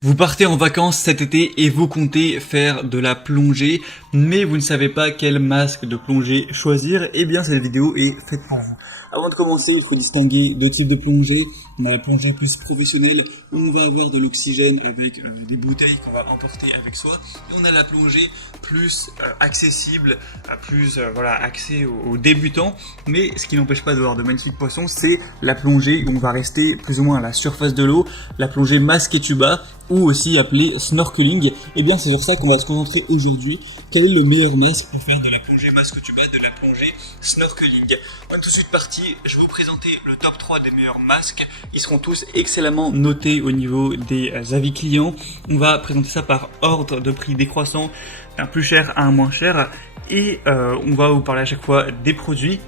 Vous partez en vacances cet été et vous comptez faire de la plongée, mais vous ne savez pas quel masque de plongée choisir. Eh bien, cette vidéo est faite pour vous. Avant de commencer, il faut distinguer deux types de plongée. On a la plongée plus professionnelle où on va avoir de l'oxygène avec des bouteilles qu'on va emporter avec soi. Et on a la plongée plus accessible, axée aux débutants. Mais ce qui n'empêche pas d'avoir de magnifiques poissons, c'est la plongée où on va rester plus ou moins à la surface de l'eau, la plongée masque et tuba, ou aussi appelée snorkeling. Et bien c'est sur ça qu'on va se concentrer aujourd'hui. Quel est le meilleur masque pour faire de la plongée masque tuba, de la plongée snorkeling? On est tout de suite parti, je vais vous présenter le top 3 des meilleurs masques. Ils seront tous excellemment notés au niveau des avis clients. On va présenter ça par ordre de prix décroissant, d'un plus cher à un moins cher. Et on va vous parler à chaque fois des produits.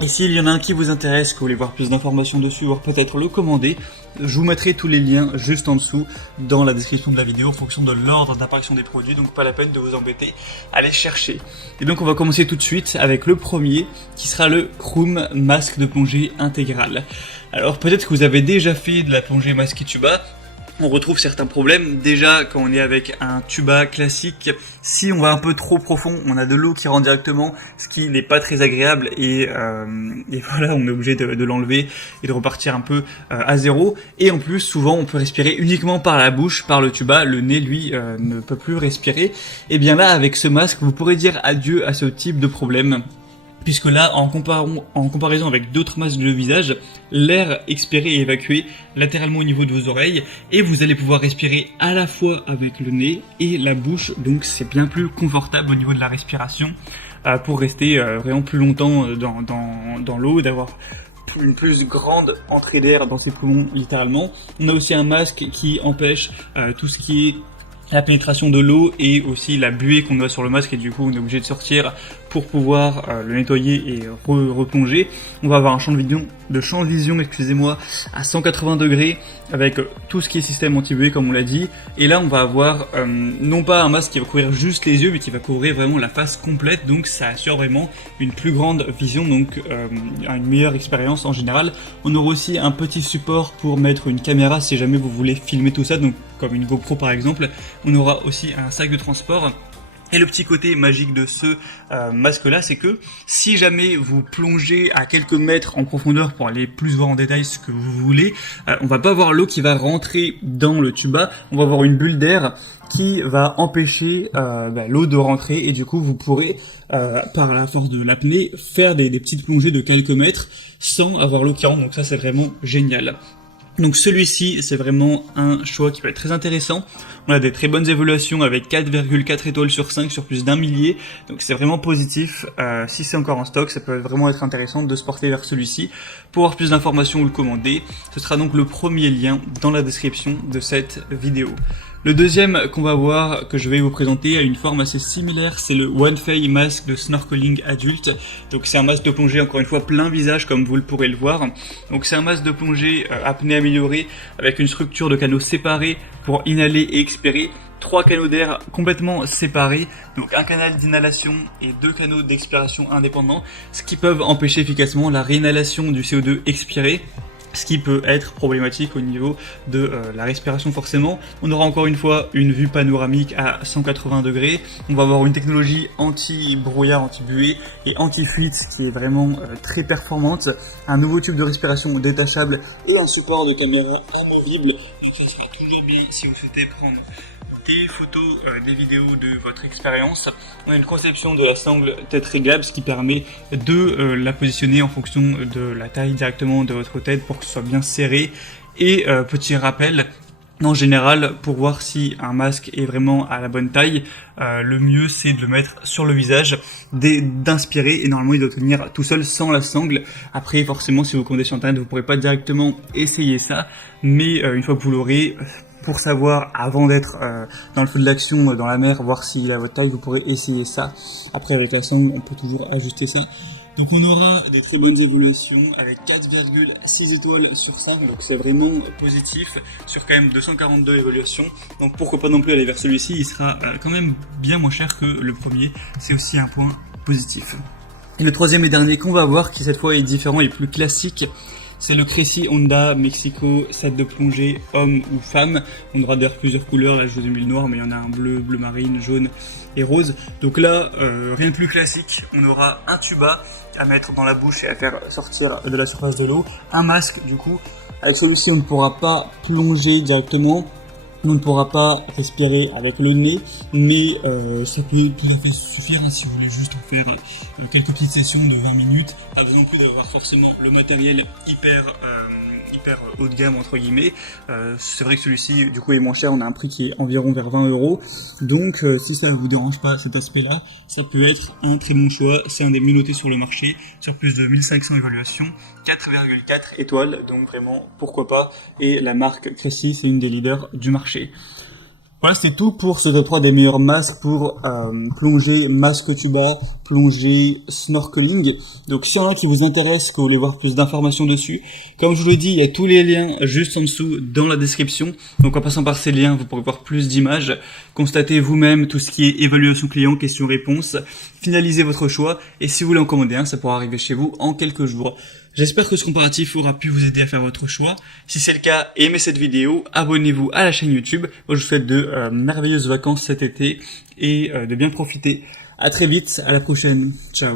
Et s'il y en a un qui vous intéresse, que vous voulez voir plus d'informations dessus, voire peut-être le commander, je vous mettrai tous les liens juste en dessous dans la description de la vidéo en fonction de l'ordre d'apparition des produits, donc pas la peine de vous embêter à les chercher. Et donc on va commencer tout de suite avec le premier qui sera le Kroom masque de plongée intégral. Alors peut-être que vous avez déjà fait de la plongée masque et tuba. On retrouve certains problèmes. Déjà, quand on est avec un tuba classique, si on va un peu trop profond, on a de l'eau qui rentre directement, ce qui n'est pas très agréable et voilà, on est obligé de l'enlever et de repartir un peu à zéro. Et en plus, souvent, on peut respirer uniquement par la bouche, par le tuba. Le nez, lui, ne peut plus respirer. Et bien là, avec ce masque, vous pourrez dire adieu à ce type de problème. Puisque là, en comparaison avec d'autres masques de visage, l'air expiré et évacué latéralement au niveau de vos oreilles, et vous allez pouvoir respirer à la fois avec le nez et la bouche, donc c'est bien plus confortable au niveau de la respiration pour rester vraiment plus longtemps dans l'eau, d'avoir une plus grande entrée d'air dans ses poumons littéralement. On a aussi un masque qui empêche tout ce qui est la pénétration de l'eau et aussi la buée qu'on a sur le masque, et du coup on est obligé de sortir pour pouvoir le nettoyer et replonger. On va avoir un champ de vision, à 180 degrés avec tout ce qui est système anti-buée comme on l'a dit. Et là on va avoir non pas un masque qui va couvrir juste les yeux, mais qui va couvrir vraiment la face complète, donc ça assure vraiment une plus grande vision, donc une meilleure expérience en général. On aura aussi un petit support pour mettre une caméra si jamais vous voulez filmer tout ça, donc comme une GoPro par exemple. On aura aussi un sac de transport. Et le petit côté magique de ce masque-là, c'est que si jamais vous plongez à quelques mètres en profondeur pour aller plus voir en détail ce que vous voulez, on va pas avoir l'eau qui va rentrer dans le tuba, on va avoir une bulle d'air qui va empêcher l'eau de rentrer, et du coup vous pourrez, par la force de l'apnée, faire des petites plongées de quelques mètres sans avoir l'eau qui rentre, donc ça c'est vraiment génial. Donc celui-ci, c'est vraiment un choix qui peut être très intéressant. On a des très bonnes évaluations avec 4,4 étoiles sur 5 sur plus d'un millier. Donc c'est vraiment positif. Si c'est encore en stock, ça peut vraiment être intéressant de se porter vers celui-ci. Pour avoir plus d'informations ou le commander, ce sera donc le premier lien dans la description de cette vidéo. Le deuxième qu'on va voir, que je vais vous présenter, a une forme assez similaire, c'est le OneFei masque de snorkeling adulte. Donc c'est un masque de plongée, encore une fois, plein visage comme vous le pourrez le voir. Donc c'est un masque de plongée apnée améliorée avec une structure de canaux séparés pour inhaler et expirer. 3 canaux d'air complètement séparés, donc un canal d'inhalation et 2 canaux d'expiration indépendants, ce qui peuvent empêcher efficacement la réinhalation du CO2 expiré, ce qui peut être problématique au niveau de la respiration forcément. On aura encore une fois une vue panoramique à 180 degrés. On va avoir une technologie anti-brouillard, anti-buée et anti-fuite qui est vraiment très performante. Un nouveau tube de respiration détachable et un support de caméra amovible. Donc ça sera toujours bien si vous souhaitez prendre des photos, des vidéos de votre expérience. On a une conception de la sangle tête réglable, ce qui permet de la positionner en fonction de la taille directement de votre tête pour que ce soit bien serré. Et petit rappel, en général, pour voir si un masque est vraiment à la bonne taille, le mieux c'est de le mettre sur le visage, d'inspirer, et normalement il doit tenir tout seul sans la sangle. Après forcément si vous commandez sur internet vous pourrez pas directement essayer ça, mais une fois que vous l'aurez, pour savoir avant d'être dans le feu de l'action, dans la mer, voir s'il est à votre taille, vous pourrez essayer ça. Après avec la sangle on peut toujours ajuster ça. Donc on aura des très bonnes évaluations avec 4,6 étoiles sur 5, donc c'est vraiment positif sur quand même 242 évaluations. Donc pourquoi pas non plus aller vers celui-ci, il sera quand même bien moins cher que le premier, c'est aussi un point positif. Et le troisième et dernier qu'on va voir, qui cette fois est différent et plus classique, C'est le Cressi Honda Mexico set de plongée homme ou femme. On aura d'ailleurs plusieurs couleurs, là je vous ai mis le noir, mais il y en a un bleu, bleu marine, jaune et rose. Donc là, rien de plus classique, on aura un tuba à mettre dans la bouche et à faire sortir de la surface de l'eau, un masque du coup. Avec celui-ci on ne pourra pas plonger directement, on ne pourra pas respirer avec le nez, mais ça peut tout à fait suffire si vous voulez juste en faire quelques petites sessions de 20 minutes. Pas besoin plus d'avoir forcément le matériel hyper haut de gamme entre guillemets. C'est vrai que celui-ci du coup est moins cher, on a un prix qui est environ vers 20 €. Donc si ça vous dérange pas cet aspect-là, ça peut être un très bon choix. C'est un des mieux notés sur le marché, sur plus de 1500 évaluations, 4,4 étoiles, donc vraiment pourquoi pas. Et la marque Cressi, c'est une des leaders du marché. Voilà, c'est tout pour ce top 3 des meilleurs masques pour plongée, masque tuba, plongée, snorkeling. Donc s'il y en a qui vous intéressent, que vous voulez voir plus d'informations dessus, comme je vous l'ai dit, il y a tous les liens juste en dessous dans la description. Donc en passant par ces liens, vous pourrez voir plus d'images, constatez vous-même tout ce qui est évaluation client, questions-réponses, finalisez votre choix, et si vous voulez en commander un, ça pourra arriver chez vous en quelques jours. J'espère que ce comparatif aura pu vous aider à faire votre choix. Si c'est le cas, aimez cette vidéo, abonnez-vous à la chaîne YouTube. Moi, je vous souhaite de merveilleuses vacances cet été et de bien profiter. À très vite, à la prochaine. Ciao.